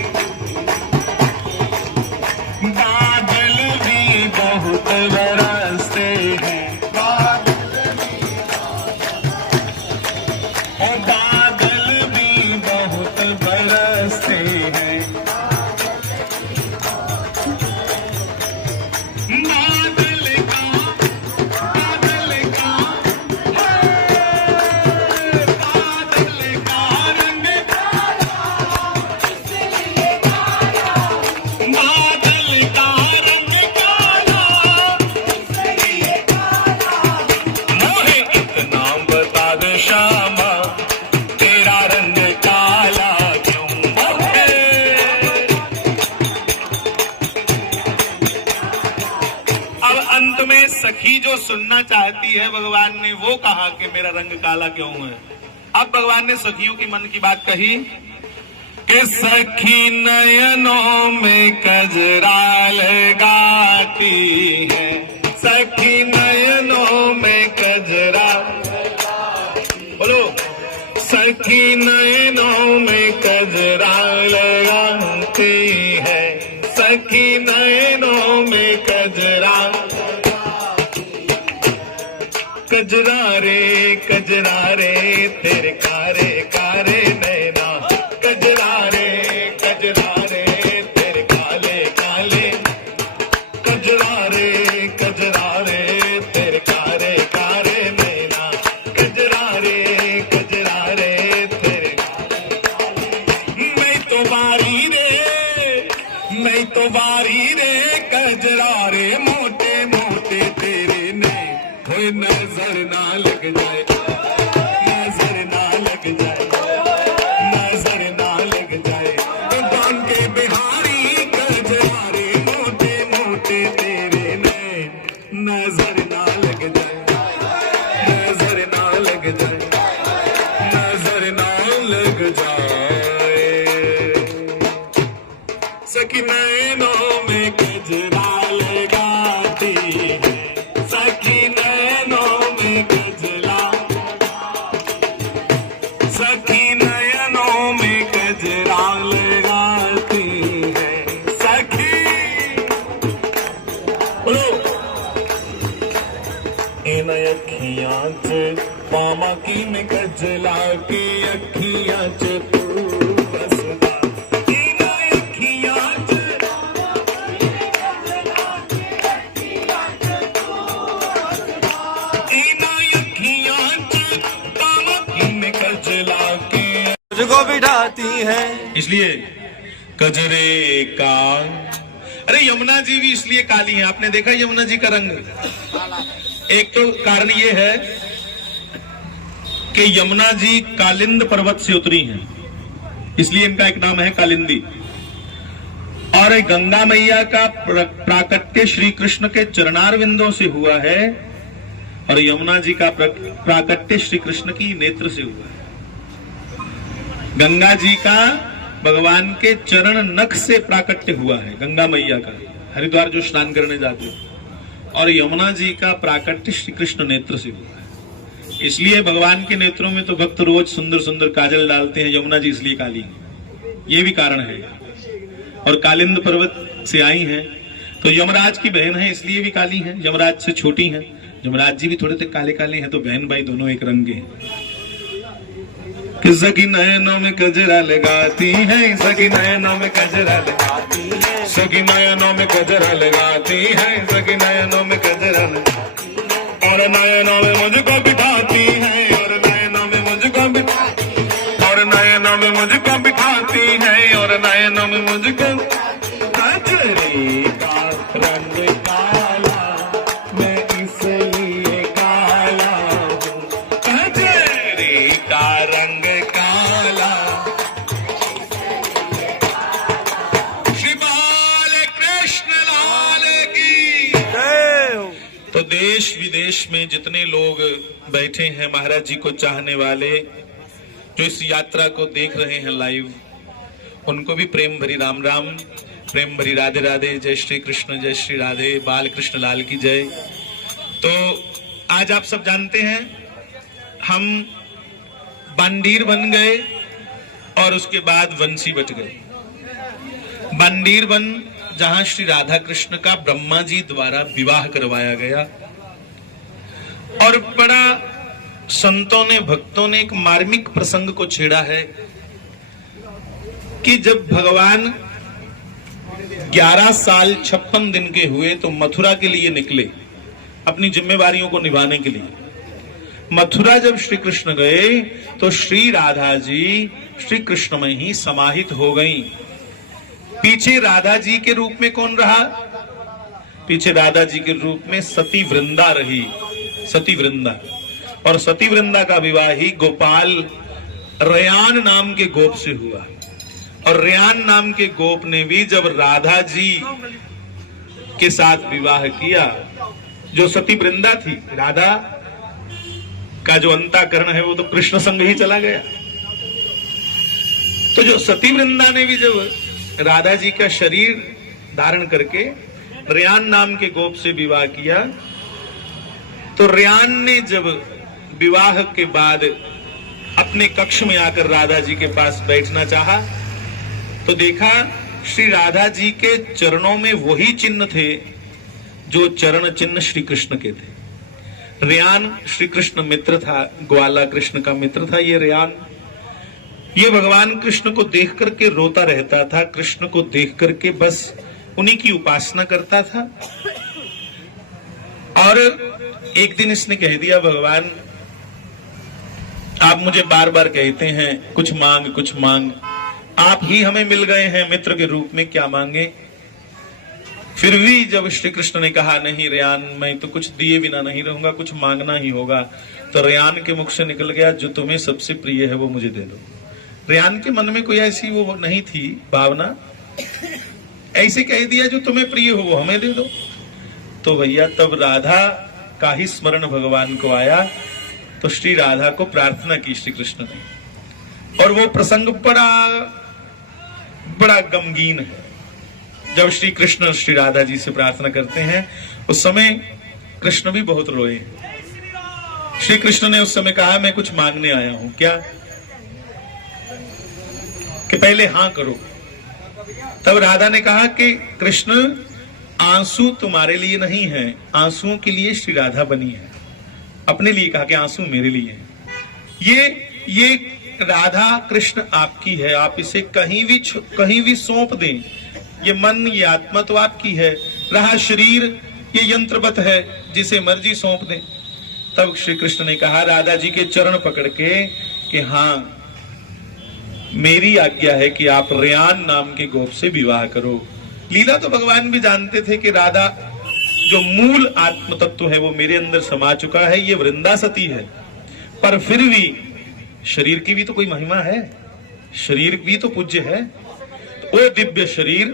बादल भी बहुत बरसते हैं, बादल भी बहुत बरसते हैं, सखी जो सुनना चाहती है भगवान ने वो कहा कि मेरा रंग काला क्यों है। अब भगवान ने सखियों की मन की बात कही कि सखी नयनों में कजरा लगाती है, सखी नयनों में कजरा, बोलो सखी नयनों में कजरा लगाती है, सखी नयनों में कजरा, कजरा रे तेरे कारे कारे नैना, कजरा रे तेरे काले काले, कजरा रे तेरे कारे कारे नैना, कजरा रे तेरे मैं तो बारी रे कजरा रे मोटे मोटे तेरे ने नजर ना लग जाए, नजर ना लग जाए, नजर ना लग जाए, कौन के बिहारी कजरारे मोटे मोटे तेरे ने नजर ना लग जाए, नजर ना लग जाए, नजर ना लग जाए। सखी नैनों में कजरा लगाती है, सखी सखी नयनों में कजरा लगाती है, सखी इन अखियां च पामा की में कजला की अखियां च तू बसदा, इन अखियां च मुझको बिठाती है, इसलिए कजरे का। अरे यमुना जी भी इसलिए काली है, आपने देखा यमुना जी का रंग। एक तो कारण ये है कि यमुना जी कालिंद पर्वत से उतरी हैं, इसलिए इनका एक नाम है कालिंदी। और गंगा मैया का प्राकट्य श्री कृष्ण के चरणारविंदों से हुआ है और यमुना जी का प्राकट्य श्री कृष्ण की नेत्र से हुआ है। गंगा जी का भगवान के चरण नख से प्राकट्य हुआ है, गंगा मैया का हरिद्वार जो स्नान करने जाते हैं, और यमुना जी का प्राकट्य श्री कृष्ण नेत्र से हुआ है। इसलिए भगवान के नेत्रों में तो भक्त रोज सुंदर सुंदर काजल डालते हैं, यमुना जी इसलिए काली है, ये भी कारण है। और कालिंद पर्वत से आई हैं तो यमराज की बहन है इसलिए भी काली है, यमराज से छोटी हैं। यमराज जी भी थोड़े से काले काले हैं, तो बहन भाई दोनों एक रंग के हैं। कि सखी नयनों में कजरा लगाती है, सखी नयनों में कजरा लगाती है, सखी नयनों में कजरा लगाती है, सखी नयनों में कजरा लगाती है, और नयनों में मुझको बिठाती है, और नयनों में मुझको बिठाती है, और नयनों में मुझको बिठाती है, और नयनों में मुझको कजरे का रंग काला, मैं इसलिए काला हूँ, कजरे का रंग काला। श्री बाल कृष्ण लाल की जय हो। तो देश विदेश में जितने लोग बैठे हैं महाराज जी को चाहने वाले, जो इस यात्रा को देख रहे हैं लाइव, उनको भी प्रेम भरी राम राम, प्रेम भरी राधे राधे, जय श्री कृष्ण, जय श्री राधे, बाल कृष्ण लाल की जय। तो आज आप सब जानते हैं हम बांडीर बन गए और उसके बाद वंशी बट गए। बांडीर बन जहां श्री राधा कृष्ण का ब्रह्मा जी द्वारा विवाह करवाया गया, और बड़ा संतों ने भक्तों ने एक मार्मिक प्रसंग को छेड़ा है कि जब भगवान 11 साल 56 दिन के हुए तो मथुरा के लिए निकले अपनी जिम्मेवारियों को निभाने के लिए। मथुरा जब श्री कृष्ण गए तो श्री राधा जी श्री कृष्ण में ही समाहित हो गईं। पीछे राधा जी के रूप में कौन रहा? पीछे राधा जी के रूप में सती वृंदा रही, सती वृंदा। और सती वृंदा का विवाह ही गोपाल रेयान नाम के गोप से हुआ। और रेयान नाम के गोप ने भी जब राधा जी के साथ विवाह किया, जो सती वृंदा थी, राधा का जो अंतःकरण है वो तो कृष्ण संग ही चला गया। तो जो सती वृंदा ने भी जब राधा जी का शरीर धारण करके रेयान नाम के गोप से विवाह किया, तो रेयान ने जब विवाह के बाद अपने कक्ष में आकर राधा जी के पास बैठना चाहा, तो देखा श्री राधा जी के चरणों में वही चिन्ह थे जो चरण चिन्ह श्री कृष्ण के थे। रेयान श्री कृष्ण मित्र था, ग्वाला कृष्ण का मित्र था ये रेयान। ये भगवान कृष्ण को देख करके रोता रहता था, कृष्ण को देख करके बस उन्हीं की उपासना करता था। और एक दिन इसने कह दिया, भगवान आप मुझे बार बार कहते हैं कुछ मांग कुछ मांग, आप ही हमें मिल गए हैं मित्र के रूप में, क्या मांगे? फिर भी जब श्री कृष्ण ने कहा नहीं रेयान, मैं तो कुछ दिए बिना नहीं रहूंगा, कुछ मांगना ही होगा, तो रेयान के मुख से निकल गया, जो तुम्हें सबसे प्रिय है वो मुझे दे दो। रेयान के मन में कोई ऐसी वो नहीं थी भावना, ऐसे कह दिया जो तुम्हें प्रिय हो वो हमें दे दो। तो भैया तब राधा का ही स्मरण भगवान को आया, तो श्री राधा को प्रार्थना की श्री कृष्ण ने। और वो प्रसंग बड़ा गमगीन है। जब श्री कृष्ण श्री राधा जी से प्रार्थना करते हैं उस समय कृष्ण भी बहुत रोए। श्री कृष्ण ने उस समय कहा मैं कुछ मांगने आया हूं, क्या? कि पहले हां करो। तब राधा ने कहा कि कृष्ण आंसू तुम्हारे लिए नहीं है, आंसुओं के लिए श्री राधा बनी है। अपने लिए कहा कि आंसू मेरे लिए है। ये राधा कृष्ण आपकी है, आप इसे कहीं भी सौंप दें। ये मन ये आत्मा तो आपकी है, रहा शरीर ये यंत्रवत है, जिसे मर्जी सौंप दें। तब श्री कृष्ण ने कहा राधा जी के चरण पकड़ के कि हाँ मेरी आज्ञा है कि आप रेयान नाम के गोप से विवाह करो। लीला तो भगवान भी जानते थे कि राधा जो मूल आत्म तत्व है वो मेरे अंदर समा चुका है, ये वृंदा सती है। पर फिर भी शरीर की भी तो कोई महिमा है, शरीर भी तो पूज्य है। तो वो दिव्य शरीर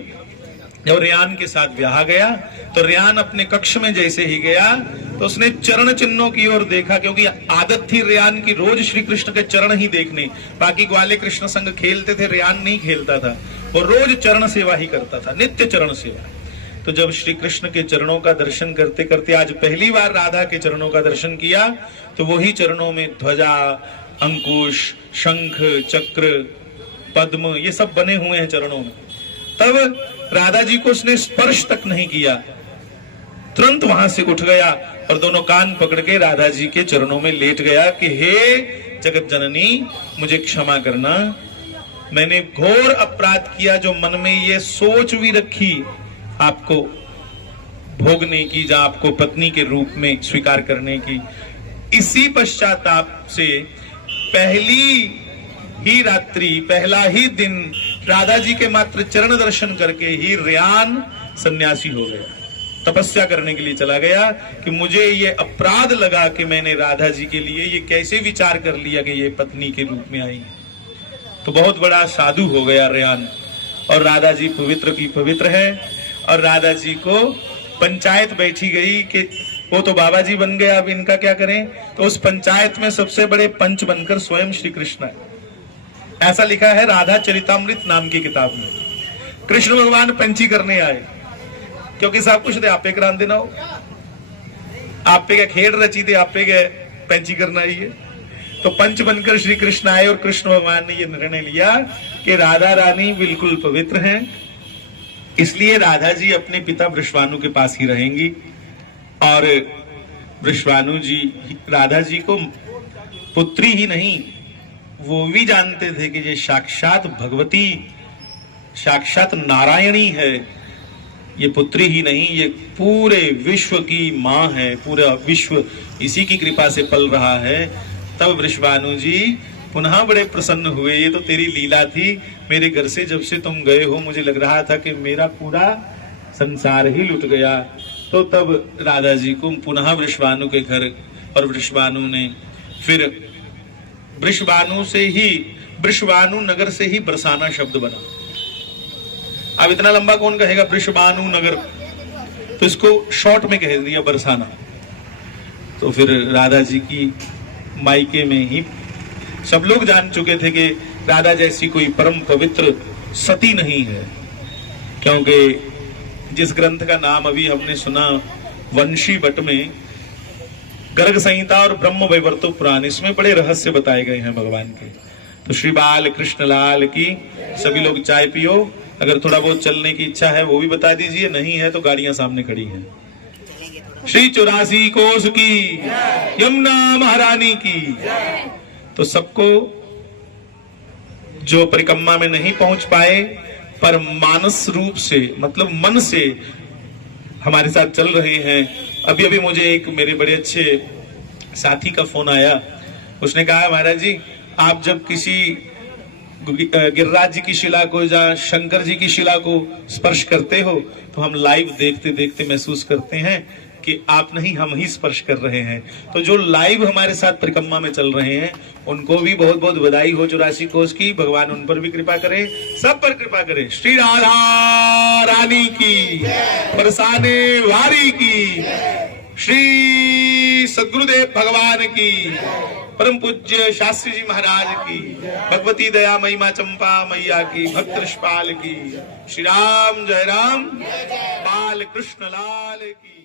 जब रेयान के साथ ब्याह गया तो रेयान अपने कक्ष में जैसे ही गया तो उसने चरण चिन्हों की ओर देखा, क्योंकि आदत थी रेयान की रोज श्री कृष्ण के चरण ही देखने। बाकी ग्वाले कृष्ण संग खेलते थे, रेयान नहीं खेलता था, वो रोज चरण सेवा ही करता था, नित्य चरण सेवा। तो जब श्री कृष्ण के चरणों का दर्शन करते करते आज पहली बार राधा के चरणों का दर्शन किया तो वही चरणों में ध्वजा, अंकुश, शंख, चक्र, पद्म ये सब बने हुए हैं चरणों में। तब राधा जी को उसने स्पर्श तक नहीं किया, तुरंत वहां से उठ गया और दोनों कान पकड़ के राधा जी के चरणों में लेट गया कि हे जगत जननी, मुझे क्षमा करना, मैंने घोर अपराध किया जो मन में ये सोच भी रखी आपको भोगने की, या आपको पत्नी के रूप में स्वीकार करने की। इसी पश्चाताप से पहली ही रात्रि, पहला ही दिन राधा जी के मात्र चरण दर्शन करके ही रेयान सन्यासी हो गया, तपस्या करने के लिए चला गया कि मुझे ये अपराध लगा कि मैंने राधा जी के लिए ये कैसे विचार कर लिया कि ये पत्नी के रूप में आई। तो बहुत बड़ा साधु हो गया रेयान। और राधा जी पवित्र की पवित्र है। और राधा जी को पंचायत बैठी गई कि वो तो बाबा जी बन गए, अब इनका क्या करें। तो उस पंचायत में सबसे बड़े पंच बनकर स्वयं श्री कृष्ण है। ऐसा लिखा है राधा चरितामृत नाम की किताब में। कृष्ण भगवान पंची करने आए, क्योंकि सब कुछ तो आपे करा देना हो, आपे क्या खेड रची थे, आपे क्या पंची करना ही है। तो पंच बनकर श्री कृष्ण आए और कृष्ण भगवान ने यह निर्णय लिया कि राधा रानी बिल्कुल पवित्र हैं, इसलिए राधा जी अपने पिता वृषभानु के पास ही रहेंगी। और वृषभानु जी राधा जी को पुत्री ही नहीं, वो भी जानते थे कि ये साक्षात भगवती, साक्षात नारायणी है, ये पुत्री ही नहीं, ये पूरे विश्व की माँ है, पूरा विश्व इसी की कृपा से पल रहा है। तब वृषभानु जी पुनः बड़े प्रसन्न हुए। ये तो तेरी लीला थी, मेरे घर से जब से तुम गए हो मुझे लग रहा था कि मेरा पूरा संसार ही लुट गया। तो तब राधा जी को पुनः वृषभानु के घर, और वृषभानु ने फिर वृषभानु से ही, वृषभानु नगर से ही बरसाना शब्द बना। अब इतना लंबा कौन कहेगा वृषभानु नगर, तो इसको शॉर्ट में कह दिया बरसाना। तो फिर राधा जी की मायके में ही सब लोग जान चुके थे कि राधा जैसी कोई परम पवित्र सती नहीं है, क्योंकि जिस ग्रंथ का नाम अभी हमने सुना वंशी भट्ट में, गर्ग संहिता और ब्रह्म वैवर्तो पुराण, इसमें बड़े रहस्य बताए गए हैं भगवान के। तो श्री बाल कृष्ण लाल की। सभी लोग चाय पियो, अगर थोड़ा बहुत चलने की इच्छा है वो भी बता दीजिए, नहीं है तो गाड़ियां सामने खड़ी हैं। श्री 84 कोस की, यमुना महारानी की। तो सबको जो परिक्रमा में नहीं पहुंच पाए पर मानस रूप से, मतलब मन से हमारे साथ चल रहे हैं। अभी अभी मुझे एक मेरे बड़े अच्छे साथी का फोन आया, उसने कहा महाराज जी आप जब किसी गिरिराज जी की शिला को या शंकर जी की शिला को स्पर्श करते हो तो हम लाइव देखते देखते महसूस करते हैं कि आप नहीं, हम ही स्पर्श कर रहे हैं। तो जो लाइव हमारे साथ परिक्रमा में चल रहे हैं उनको भी बहुत बहुत बधाई हो 84 कोस की। भगवान उन पर भी कृपा करे, सब पर कृपा करे। श्री राधा रानी की, बरसाने वारी की, श्री सद्गुरुदेव भगवान की, परम पूज्य शास्त्री जी महाराज की, भगवती दया महिमा चंपा मैया की, भक्त ऋषपाल की। श्री राम जय राम, बाल कृष्ण लाल की।